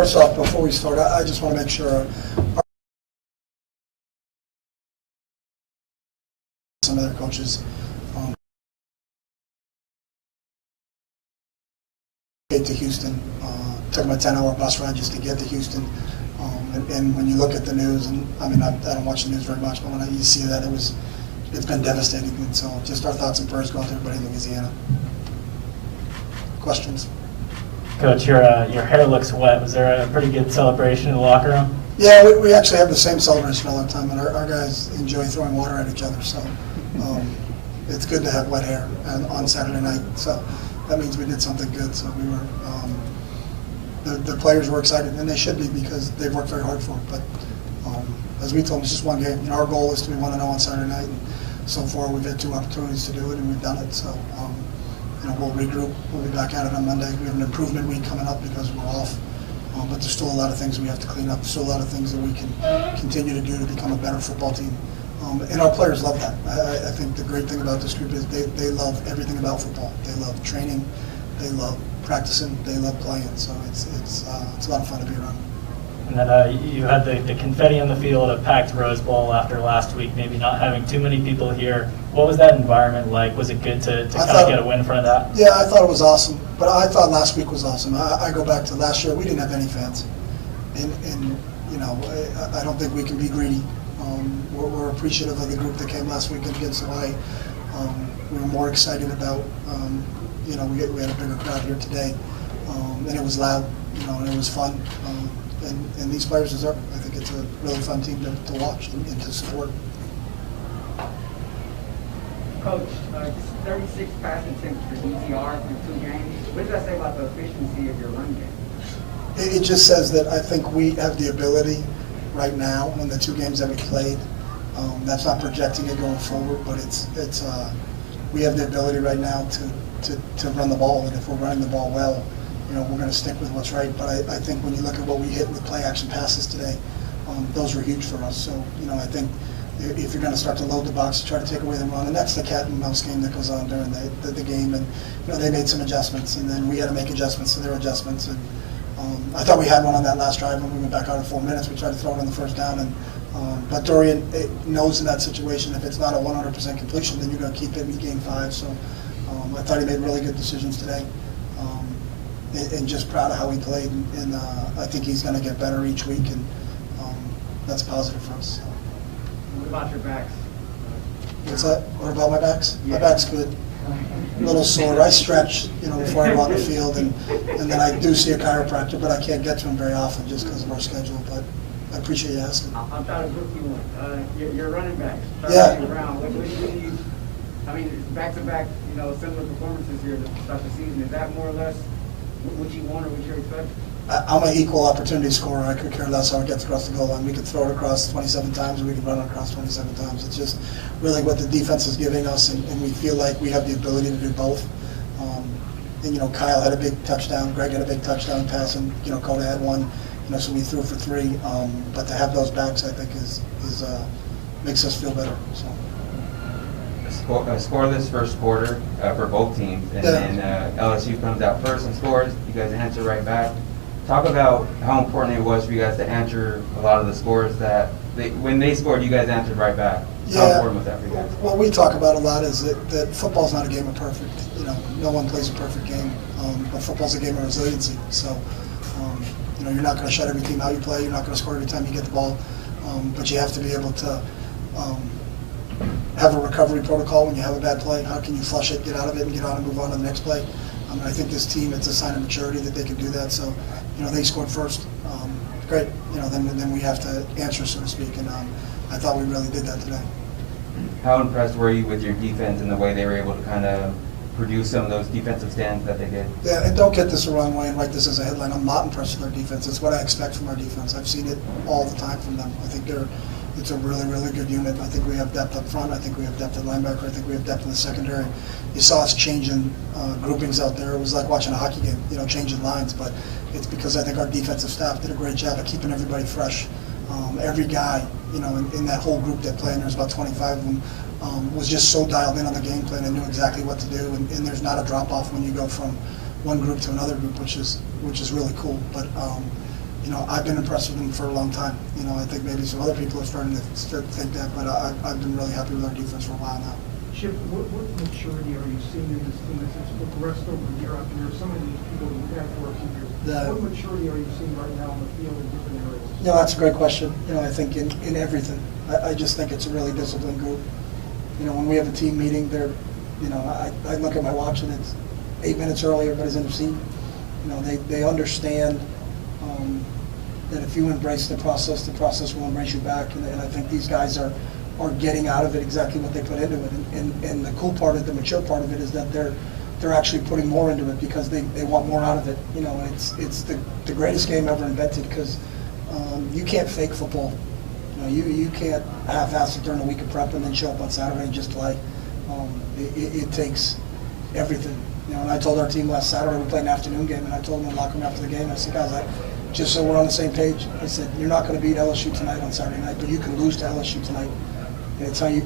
First off, before we start, I just want to make sure some of their coaches get to Houston. Took them a 10-hour bus ride just to get to Houston. And when you look at the news, and I mean, I don't watch the news very much, but when you see that, it's been devastating. And so just our thoughts and prayers go out to everybody in Louisiana. Questions? Coach, your hair looks wet. Was there a pretty good celebration in the locker room? Yeah, we actually have the same celebration all the time, and our guys enjoy throwing water at each other. So it's good to have wet hair on Saturday night. So that means we did something good. So we were, the players were excited, and they should be because they've worked very hard for it. But as we told them, it's just one game. Our goal is to be 1-0 on Saturday night, and so far we've had 2 opportunities to do it, and we've done it. So we'll regroup. We'll be back at it on Monday. We have an improvement week coming up because we're off. But there's still a lot of things we have to clean up. There's still a lot of things that we can continue to do to become a better football team. And our players love that. I think the great thing about this group is they love everything about football. They love training. They love practicing. They love playing. So it's a lot of fun to be around. And then you had the confetti on the field, a packed Rose Bowl after last week, maybe not having too many people here. What was that environment like? Was it good to kind of get a win in front of that? Yeah, I thought it was awesome. But I thought last week was awesome. I go back to last year, we didn't have any fans. And I don't think we can be greedy. We're appreciative of the group that came last week against Hawaii. We were more excited about, we had a bigger crowd here today. And it was loud, and it was fun. And these players deserve it. I think it's a really fun team to watch and to support. Coach, 36 pass attempts for DTR through 2 games. What does that say about the efficiency of your run game? It just says that I think we have the ability right now in the 2 games that we played. That's not projecting it going forward, but we have the ability right now to run the ball, and if we're running the ball well, we're going to stick with what's right. But I think when you look at what we hit with play action passes today, those were huge for us. So I think if you're going to start to load the box to try to take away the run, and that's the cat and mouse game that goes on during the game, and they made some adjustments, and then we had to make adjustments to their adjustments. And I thought we had one on that last drive when we went back out in 4 minutes. We tried to throw it on the first down, but Dorian knows in that situation if it's not a 100% completion, then you're going to keep it and you gain 5. So I thought he made really good decisions today, and just proud of how he played. And I think he's going to get better each week, and that's positive for us. What about your backs? What's that? What about my backs? Yeah. My back's good. A little sore. I stretch, before I go on the field, and then I do see a chiropractor, but I can't get to him very often just because of our schedule. But I appreciate you asking. I'm trying to book you one. You're running back. Yeah. Back-to-back, similar performances here to start the season. Is that more or less what you want or what you're expecting? I'm an equal opportunity scorer. I could care less how it gets across the goal line. We could throw it across 27 times, or we could run it across 27 times. It's just really what the defense is giving us, and we feel like we have the ability to do both. And Kyle had a big touchdown. Greg had a big touchdown pass, and Coda had one. So we threw for 3. But to have those backs, I think, is makes us feel better. So. Scoreless first quarter for both teams, and then LSU comes out first and scores. You guys answer right back. Talk about how important it was for you guys to answer a lot of the scores that when they scored, you guys answered right back. How important was that for you guys? What we talk about a lot is that football's not a game of perfect. No one plays a perfect game, but football's a game of resiliency. So, you're not going to shut every team how you play. You're not going to score every time you get the ball, but you have to be able to have a recovery protocol when you have a bad play. How can you flush it, get out of it, and get on and move on to the next play? I think this team, it's a sign of maturity that they can do that. So, they scored first. Great. Then we have to answer, so to speak. And I thought we really did that today. How impressed were you with your defense and the way they were able to kind of produce some of those defensive stands that they did? Yeah, and don't get this the wrong way and write this as a headline. I'm not impressed with our defense. It's what I expect from our defense. I've seen it all the time from them. I think it's a really, really good unit. I think we have depth up front. I think we have depth at linebacker. I think we have depth in the secondary. You saw us changing groupings out there. It was like watching a hockey game, changing lines. But it's because I think our defensive staff did a great job of keeping everybody fresh. Every guy, in that whole group that played, and there's about 25 of them, was just so dialed in on the game plan and knew exactly what to do. And there's not a drop off when you go from one group to another group, which is really cool. But I've been impressed with them for a long time. I think maybe some other people are starting to think that, but I've been really happy with our defense for a while now. Chip, what maturity are you seeing in this team as it's progressed over year after year? Some of these people you've had for a few years. What maturity are you seeing right now on the field in different areas? That's a great question. I think in everything. I just think it's a really disciplined group. When we have a team meeting, I look at my watch and it's 8 minutes early, everybody's in their seat. They understand that if you embrace the process will embrace you back. And I think these guys are getting out of it exactly what they put into it. And the cool part of the mature part of it is that they're actually putting more into it because they want more out of it. It's the greatest game ever invented because you can't fake football. You can't half-ass it during the week of prep and then show up on Saturday and just play. It takes everything. And I told our team last Saturday we played an afternoon game, and I told them in the locker room after the game, I said, guys, just so we're on the same page, I said, you're not going to beat LSU tonight on Saturday night, but you can lose to LSU tonight. And it's how you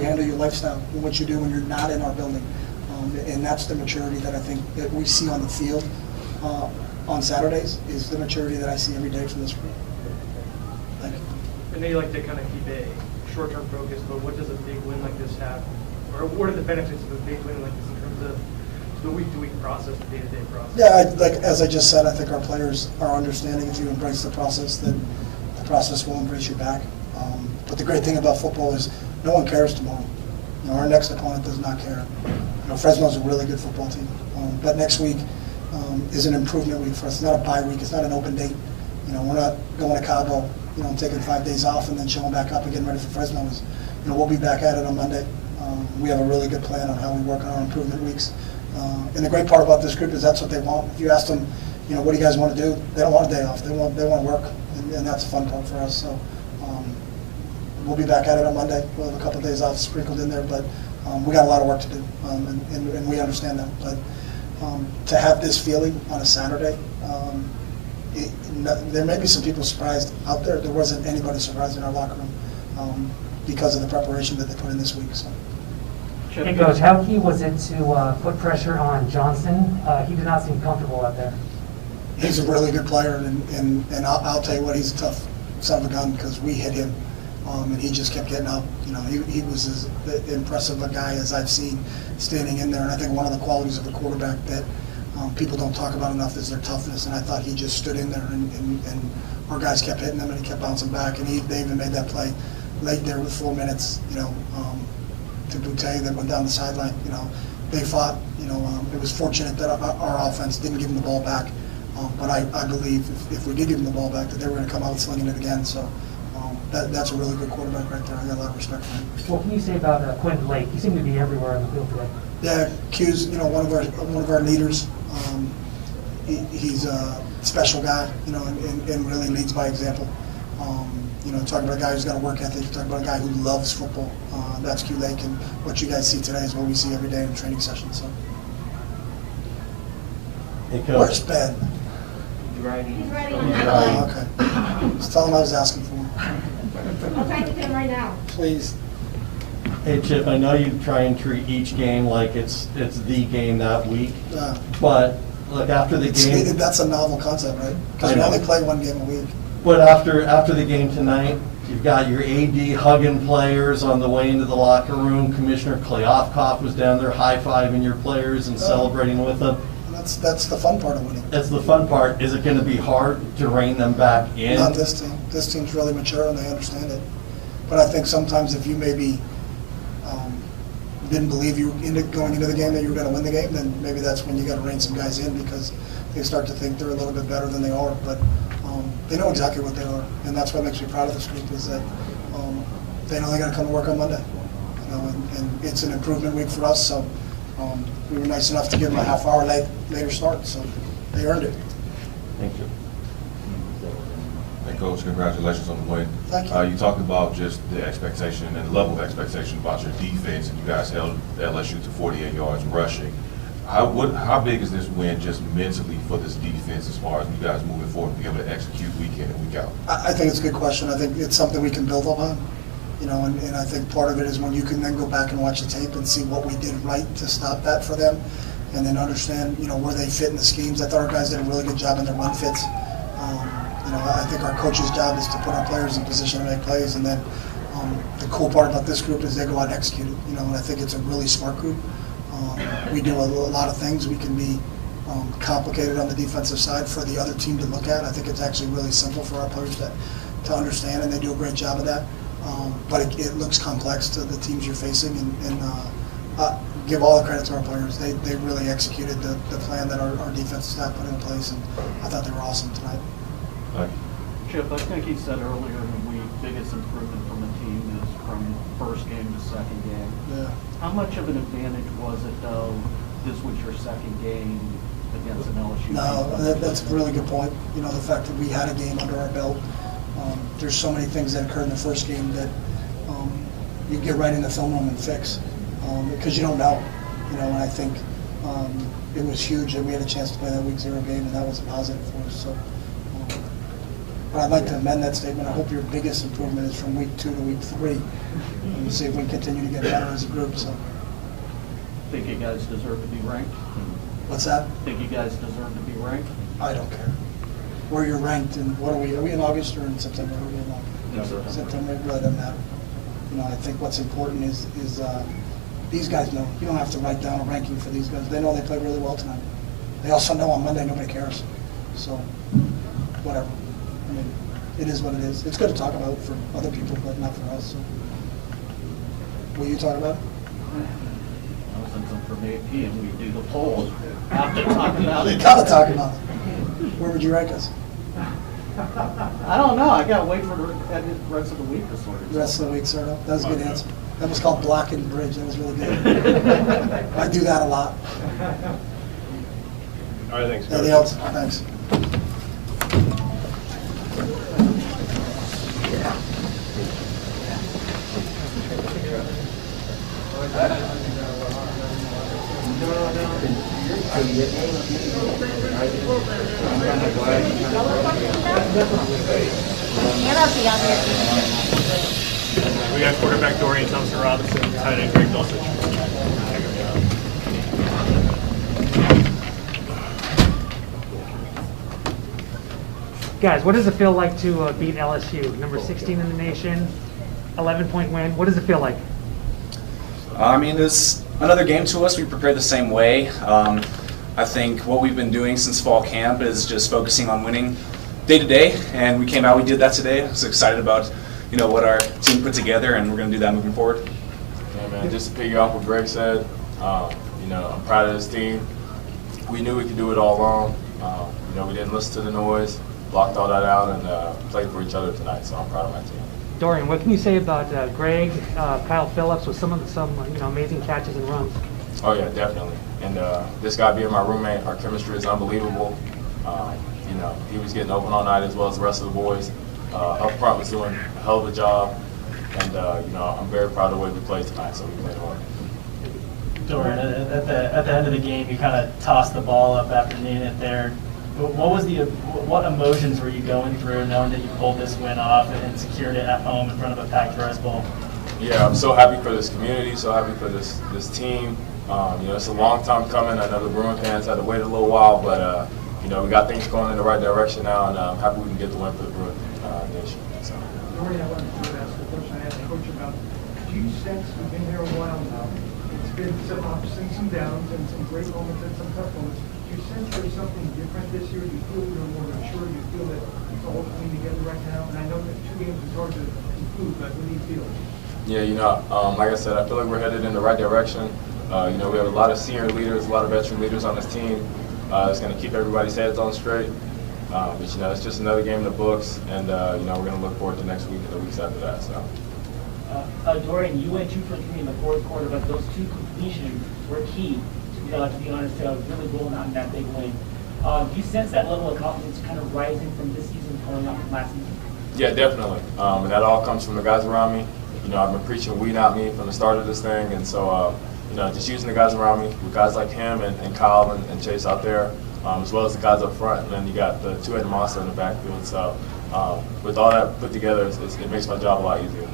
handle your lifestyle and what you do when you're not in our building. And that's the maturity that I think that we see on the field on Saturdays is the maturity that I see every day from this group. Thank you. I know you like to kind of keep a short-term focus, but what does a big win like this have? Or what are the benefits of a big win like this in terms of the week-to-week process, the day-to-day process? Yeah, as I just said, I think our players are understanding if you embrace the process, then the process will embrace you back. But the great thing about football is no one cares tomorrow. Our next opponent does not care. Fresno's a really good football team. But next week is an improvement week for us. It's not a bye week. It's not an open date. We're not going to Cabo, taking 5 days off and then showing back up and getting ready for Fresno. We'll be back at it on Monday. We have a really good plan on how we work on our improvement weeks. And the great part about this group is that's what they want. If you ask them, what do you guys want to do? They don't want a day off. They want to work, and that's a fun part for us. So we'll be back at it on Monday. We'll have a couple of days off sprinkled in there, but we got a lot of work to do, and we understand that. But to have this feeling on a Saturday, there may be some people surprised out there. There wasn't anybody surprised in our locker room because of the preparation that they put in this week. So. Hey, Coach, how key was it to put pressure on Johnson? He did not seem comfortable out there. He's a really good player, and I'll tell you what, he's a tough son of a gun because we hit him, and he just kept getting up. He was as impressive a guy as I've seen standing in there, and I think one of the qualities of a quarterback that people don't talk about enough is their toughness, and I thought he just stood in there, and our guys kept hitting him, and he kept bouncing back, and they even made that play late there with 4 minutes, to Boutte that went down the sideline. They fought. It was fortunate that our offense didn't give them the ball back. But I believe if we did give them the ball back, that they were going to come out slinging it again. So that's a really good quarterback right there. I got a lot of respect for him. What can you say about Quentin Lake? He seemed to be everywhere on the field today. Yeah, Q's one of our leaders. He's a special guy, and really leads by example. Talking about a guy who's got a work ethic, talking about a guy who loves football. That's Q Lake, and what you guys see today is what we see every day in the training session. So. Hey, Coach. Where's Ben? He's ready. He's ready on that play. Okay. Just tell him I was asking for him. I'll try to get him right now. Please. Hey, Chip, I know you try and treat each game like it's the game that week, Yeah. but look, after the game... That's a novel concept, right? Because we only play one game a week. But after the game tonight, you've got your AD hugging players on the way into the locker room. Commissioner Kleofkoff was down there high-fiving your players and celebrating with them. That's the fun part of winning. That's the fun part. Is it going to be hard to rein them back in? Not this team. This team's really mature and they understand it. But I think sometimes if you maybe didn't believe you going into the game that you were going to win the game, then maybe that's when you got to rein some guys in because they start to think they're a little bit better than they are. But they know exactly what they are, and that's what makes me proud of this group is that they know they got to come to work on Monday. And it's an improvement week for us. So we were nice enough to give them a half hour later start, so they earned it. Thank you. Hey, Coach, congratulations on the win. Thank you. You talked about just the expectation and the level of expectation about your defense, and you guys held LSU to 48 yards rushing. How big is this win just mentally for this defense as far as you guys moving forward and be able to execute week in and week out? I think it's a good question. I think it's something we can build upon. And I think part of it is when you can then go back and watch the tape and see what we did right to stop that for them, and then understand, where they fit in the schemes. I thought our guys did a really good job in their run fits. You know, I think our coach's job is to put our players in position to make plays, and then the cool part about this group is they go out and execute it. You know, and I think it's a really smart group. We do a lot of things. We can be complicated on the defensive side for the other team to look at. I think it's actually really simple for our players to understand, and they do a great job of that. But it looks complex to the teams you're facing, and give all the credit to our players. They really executed the plan that our defensive staff put in place, and I thought they were awesome tonight. Chip, I think he said earlier in the week, biggest improvement from the team is from first game to second game. Yeah. How much of an advantage was it, though, this was your second game against an LSU? No, that's a really good point. You know, the fact that we had a game under our belt. There's so many things that occurred in the first game that you get right in the film room and fix because you don't know. You know, and I think it was huge that we had a chance to play that week 0 game, and that was a positive for us. So, but I'd like to amend that statement. I hope your biggest improvement is from week 2 to week 3, and we'll see if we continue to get better as a group. So, Think you guys deserve to be ranked? what's that? Think you guys deserve to be ranked? I don't care. Where you're ranked, and what are we? Are we in August or in September? Are we in August? September. It really doesn't matter. You know, I think what's important is these guys know. You don't have to write down a ranking for these guys. They know they played really well tonight. They also know on Monday nobody cares. So, whatever. I mean, it is what it is. It's good to talk about it for other people, but not for us. So. Will you talk about it? Well, since I'm from AP and we do the polls, have to talk about You it. gotta talk about it. Where would you rank us? I don't know. I got to wait for the rest of the week to sort it. The rest of the week, sort of. That was a good answer. That was called block and bridge. That was really good. I do that a lot. All right, thanks. Anything else? Thanks. We got quarterback Dorian Thompson-Robinson, tight end Greg Dulcich. Guys, what does it feel like to beat LSU? Number 16 in the nation, 11-point win. What does it feel like? I mean, it's another game to us. We prepared the same way. I think what we've been doing since fall camp is just focusing on winning day to day, and we came out, we did that today. I was excited about, what our team put together, and we're going to do that moving forward. Yeah, man, just to piggyback off what Greg said, I'm proud of this team. We knew we could do it all along. We didn't listen to the noise, blocked all that out, and played for each other tonight, so I'm proud of my team. Dorian, what can you say about Greg, Kyle Phillips with some amazing catches and runs? Oh yeah, definitely. And this guy being my roommate, our chemistry is unbelievable. He was getting open all night as well as the rest of the boys. Up front was doing a hell of a job, and I'm very proud of the way we played tonight. So we played hard. Dorian, at the end of the game, you kind of tossed the ball up after needing it there. What emotions were you going through knowing that you pulled this win off and secured it at home in front of a packed Rose Bowl? Yeah, I'm so happy for this community, so happy for this team. It's a long time coming. I know the Bruin fans had to wait a little while, but we got things going in the right direction now, and I'm happy we can get the win for the Bruin nation. So. Dorian, I wanted to ask a question I asked the coach about. Do you sense, we've been here a while now, it's been some ups and some downs and some great moments and some tough moments. Do you sense there's something different this year? Do you feel you're more mature? Do you feel that it's all coming together right now? And I know that 2 games is hard to conclude, but what do you feel? Yeah, like I said, I feel like we're headed in the right direction. We have a lot of senior leaders, a lot of veteran leaders on this team. It's going to keep everybody's heads on straight. But it's just another game in the books, and we're going to look forward to next week and the weeks after that. So. Dorian, you went 2 for 3 in the fourth quarter, but those 2 completions were key. To be honest, really rolling out in that big win. Do you sense that level of confidence kind of rising from this season going up from last season? Yeah, definitely. And that all comes from the guys around me. I've been preaching "we not me" from the start of this thing, and so just using the guys around me, with guys like him and Kyle and Chase out there, as well as the guys up front, and then you got the two-headed monster in the backfield. So with all that put together, it makes my job a lot easier.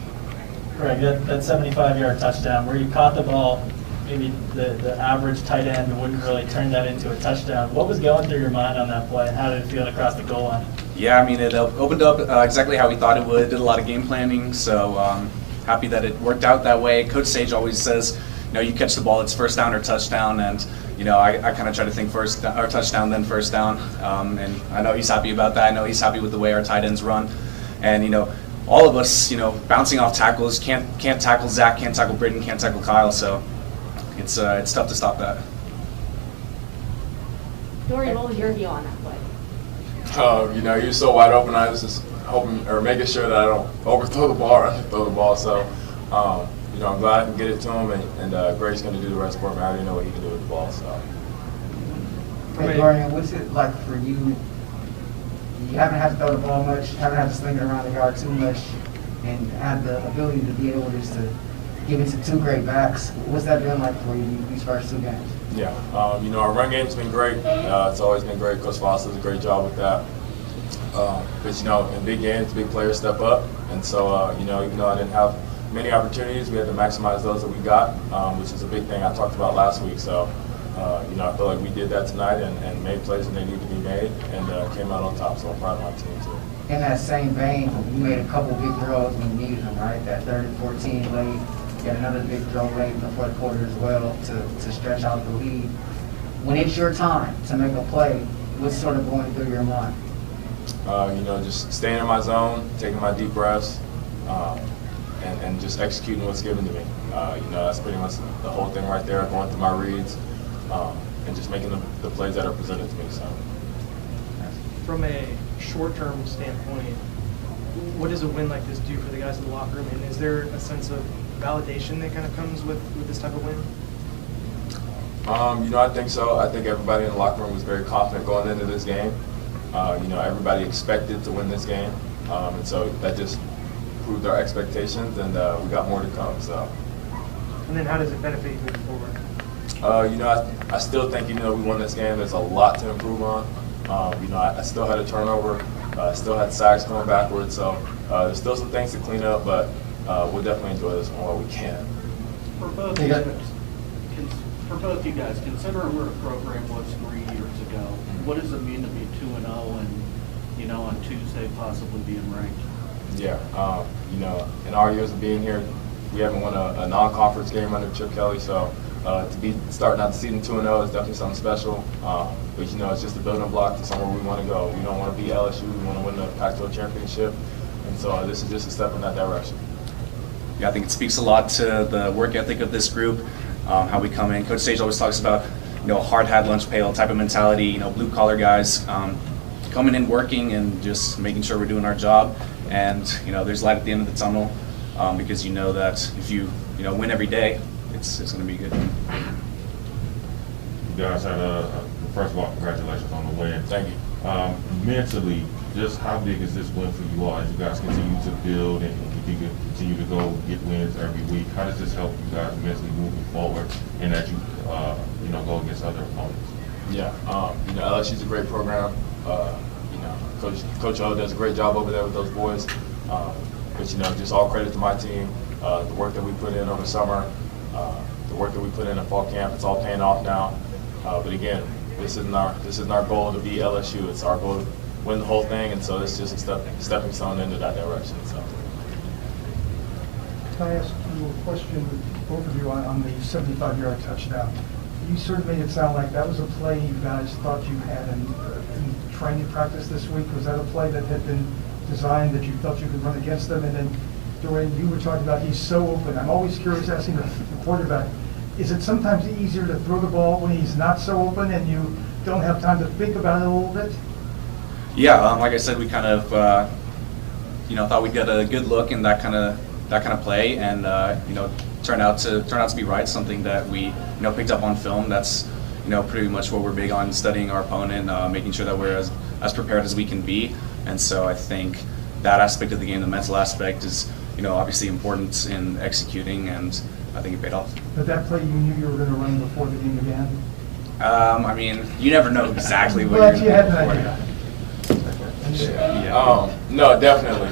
Greg, that 75-yard touchdown where you caught the ball, maybe the average tight end wouldn't really turn that into a touchdown. What was going through your mind on that play, and how did it feel across the goal line? Yeah, I mean, it opened up exactly how we thought it would. Did a lot of game planning, so happy that it worked out that way. Coach Sage always says, you catch the ball, it's first down or touchdown, and I kind of try to think first or touchdown, then first down, and I know he's happy about that. I know he's happy with the way our tight ends run, and all of us, bouncing off tackles, can't tackle Zach, can't tackle Britton, can't tackle Kyle, so it's tough to stop that. Dorian, what was your view on that play? He was so wide open. I was just hoping or making sure that I don't overthrow the ball or underthrow the ball. So, I'm glad I can get it to him, and Greg's going to do the rest for me. I already know what he can do with the ball. So. Hey, Dorian, what's it like for you? You haven't had to throw the ball much, haven't had to sling it around the yard too much, and have the ability to be able just to give it to two great backs. What's that been like for you these first two games? Yeah, our run game's been great. It's always been great. Coach Foster does a great job with that. But in big games, big players step up, and so even though I didn't have many opportunities, we had to maximize those that we got, which is a big thing I talked about last week. So, I feel like we did that tonight and made plays when they needed to be made, and came out on top. So I'm proud of my team too. In that same vein, you made a couple big throws when you needed them, right? That 3rd and 14 late. You had another big throw late in the fourth quarter as well to stretch out the lead. When it's your time to make a play, what's sort of going through your mind? Just staying in my zone, taking my deep breaths, and just executing what's given to me. That's pretty much the whole thing right there, going through my reads, and just making the plays that are presented to me. So, from a short-term standpoint, what does a win like this do for the guys in the locker room? And is there a sense of validation that kind of comes with this type of win? I think so. I think everybody in the locker room was very confident going into this game. Everybody expected to win this game, and so that just proved our expectations, and we got more to come. So. And then how does it benefit you moving forward? I still think we won this game. There's a lot to improve on. I still had a turnover. Still had sacks going backwards. So there's still some things to clean up, but we'll definitely enjoy this one while we can. For both you guys, considering where the program was 3 years ago, what does it mean to be 2-0 and on Tuesday possibly being ranked? Yeah, in our years of being here, we haven't won a non-conference game under Chip Kelly, so to be starting out the season 2-0 is definitely something special. But it's just a building block to somewhere we want to go. We don't want to beat LSU. We want to win the Pac-12 championship, and so this is just a step in that direction. Yeah, I think it speaks a lot to the work ethic of this group, how we come in. Coach Sage always talks about, hard hat, lunch pail type of mentality, blue collar guys coming in, working, and just making sure we're doing our job. And, there's light at the end of the tunnel because that if you, win every day, it's going to be good. You guys had first of all, congratulations on the win. Thank you. Mentally, just how big is this win for you all as you guys continue to build and continue to go get wins every week? How does this help you guys mentally moving forward and that you go against other opponents? Yeah, LSU's a great program. Coach O does a great job over there with those boys. But just all credit to my team. The work that we put in over summer, the work that we put in fall camp, it's all paying off now. But again, this isn't our goal to be LSU. It's our goal to win the whole thing, and so it's just a stepping stone into that direction. So. Can I ask you a question, both of you, on the 75-yard touchdown? You sort of made it sound like that was a play you guys thought you had in training practice this week. Was that a play that had been designed that you felt you could run against them? And then, Dorian, you were talking about he's so open. I'm always curious asking the quarterback, is it sometimes easier to throw the ball when he's not so open and you don't have time to think about it a little bit? Yeah, like I said, we kind of, thought we'd get a good look in that kind of play, and turned out to be right. Something that we picked up on film. That's pretty much what we're big on, studying our opponent, making sure that we're as prepared as we can be. And so I think that aspect of the game, the mental aspect, is obviously important in executing, and I think it paid off. But that play you knew you were going to run before the game began? I mean, you never know exactly what But you're you had going an to idea. No, definitely.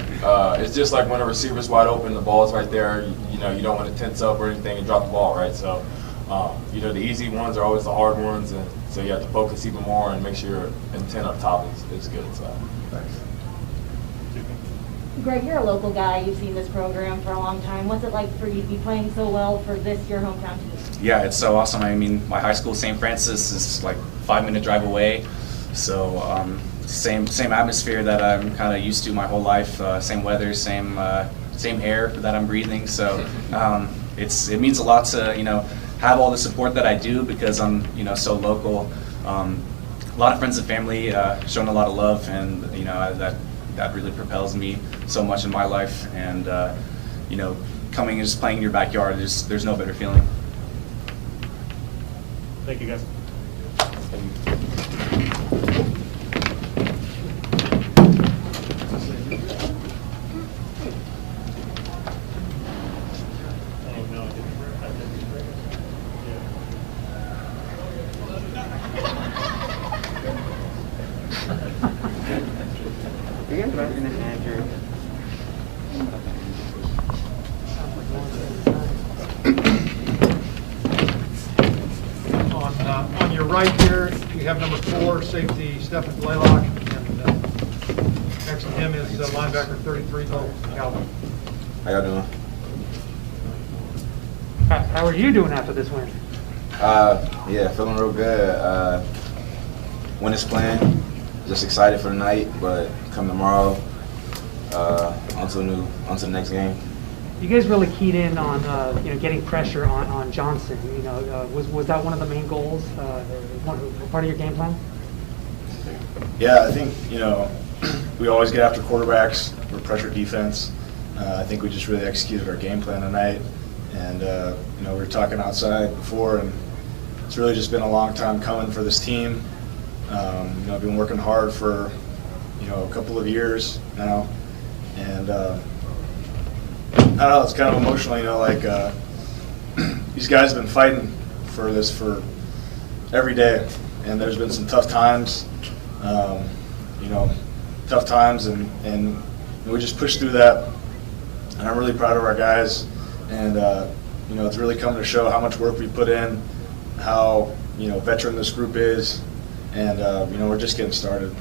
It's just like when a receiver's wide open, the ball's right there. You don't want to tense up or anything and drop the ball, right? So, the easy ones are always the hard ones, and so you have to focus even more and make sure your intent up top is good. So. Thanks. two games. Greg, you're a local guy. You've seen this program for a long time. What's it like for you to be playing so well for this, your hometown team? Yeah, it's so awesome. I mean, my high school, St. Francis, is like 5-minute drive away. So same atmosphere that I'm kind of used to my whole life. Same weather, same air that I'm breathing. So it means a lot to have all the support that I do because I'm so local. A lot of friends and family showing a lot of love, and that really propels me so much in my life. And coming and just playing in your backyard, there's no better feeling. Thank you, guys. On your right here, we have number 4, safety Stephen Blaylock, and next to him is linebacker 33, Calvin. How y'all doing? How are you doing after this win? Yeah, feeling real good. Win is playing. Just excited for the night, but come tomorrow, on to the next game. You guys really keyed in on getting pressure on Johnson. Was that one of the main goals, part of your game plan? Yeah, I think we always get after quarterbacks. We're pressure defense. I think we just really executed our game plan tonight, and we were talking outside before, and it's really just been a long time coming for this team. I've been working hard for a couple of years now, and I don't know, it's kind of emotional, these guys have been fighting for this for every day, and there's been some tough times, and we just pushed through that, and I'm really proud of our guys, and it's really coming to show how much work we put in, how veteran this group is, and we're just getting started.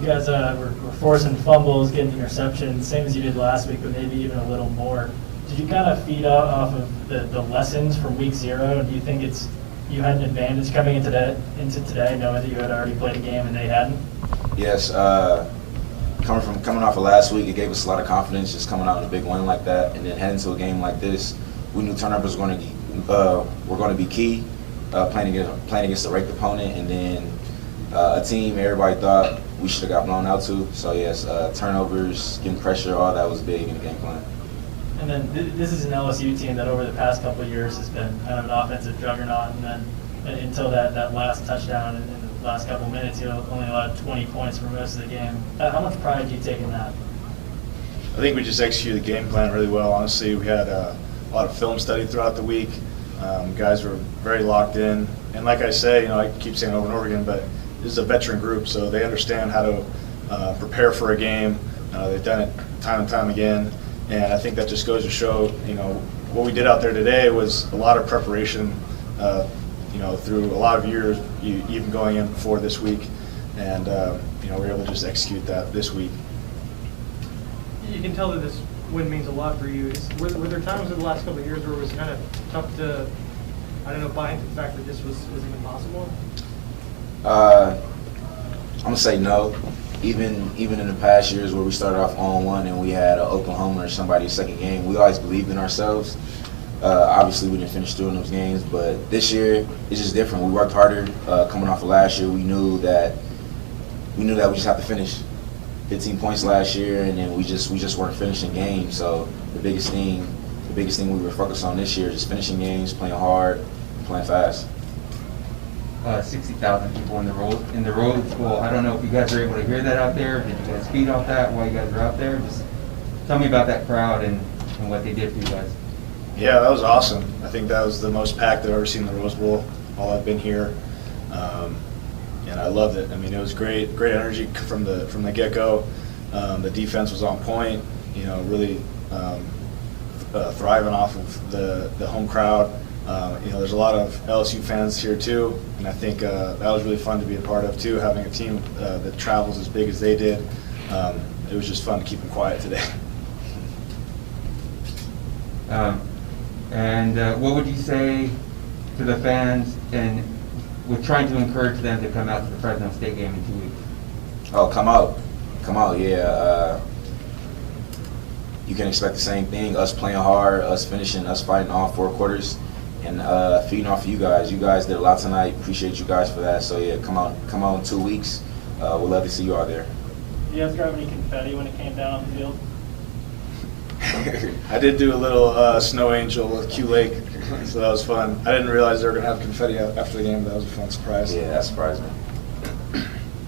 You guys were forcing fumbles, getting interceptions, same as you did last week, but maybe even a little more. Did you kind of feed off of the lessons from week 0? Do you think you had an advantage coming into today, knowing that you had already played a game and they hadn't? Yes, coming off of last week, it gave us a lot of confidence just coming out in a big win like that, and then heading to a game like this. We knew turnovers were going to be key, playing against the ranked opponent, and then a team everybody thought we should have got blown out to. So yes, turnovers, getting pressure, all that was big in the game plan. And then this is an LSU team that over the past couple of years has been kind of an offensive juggernaut, and then until that last touchdown in the last couple of minutes, you only allowed 20 points for most of the game. How much pride do you take in that? I think we just executed the game plan really well. Honestly, we had a lot of film study throughout the week. Guys were very locked in, and like I say, I keep saying over and over again, but this is a veteran group, so they understand how to prepare for a game. They've done it time and time again, and I think that just goes to show, what we did out there today was a lot of preparation, through a lot of years, even going in before this week, and we were able to just execute that this week. You can tell that this win means a lot for you. Were there times in the last couple of years where it was kind of tough to, buy into the fact that this was even possible? I'm gonna say no. Even in the past years where we started off 0-1 and we had Oklahoma or somebody's second game, we always believed in ourselves. Obviously, we didn't finish through in those games, but this year it's just different. We worked harder. Coming off of last year, we knew that we just have to finish 15 points last year, and then we just weren't finishing games. So the biggest thing we were focused on this year is just finishing games, playing hard, and playing fast. 60,000 people in the Rose Bowl. I don't know if you guys are able to hear that out there. Did you guys feed off that while you guys were out there? Just tell me about that crowd and what they did for you guys. Yeah, that was awesome. I think that was the most packed I've ever seen in the Rose Bowl while I've been here, and I loved it. I mean, it was great energy from the get-go. The defense was on point. Really thriving off of the home crowd. There's a lot of LSU fans here too, and I think that was really fun to be a part of too, having a team that travels as big as they did. It was just fun to keep them quiet today. What would you say to the fans and with trying to encourage them to come out to the Fresno State game in 2 weeks? Oh, come out, yeah. You can expect the same thing, us playing hard, us finishing, us fighting all 4 quarters, and feeding off of you guys. You guys did a lot tonight. Appreciate you guys for that. So yeah, come out in 2 weeks. We'd love to see you all there. Did you guys grab any confetti when it came down on the field? I did do a little snow angel with Q Lake, so that was fun. I didn't realize they were going to have confetti after the game, but that was a fun surprise. Yeah, that surprised me.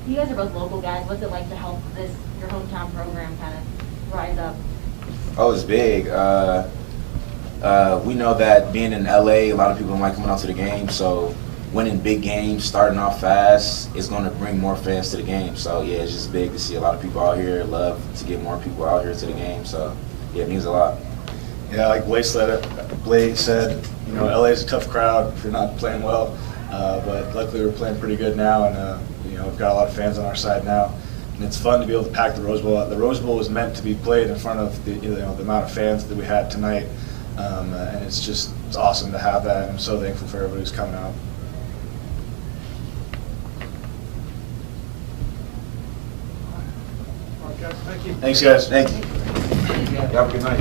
You guys are both local guys. What's it like to help your hometown program kind of rise up? Oh, it's big. We know that being in LA, a lot of people don't like coming out to the game, so winning big games, starting off fast, is going to bring more fans to the game. So yeah, it's just big to see a lot of people out here. Love to get more people out here to the game. So yeah, it means a lot. Yeah, like Blake said, you know, LA is a tough crowd if you're not playing well, but luckily we're playing pretty good now, and you know, we've got a lot of fans on our side now. And it's fun to be able to pack the Rose Bowl out. The Rose Bowl was meant to be played in front of the amount of fans that we had tonight, and it's awesome to have that. I'm so thankful for everybody who's coming out. All right, guys, thank you. Thanks, guys. Thank you. Have a good night.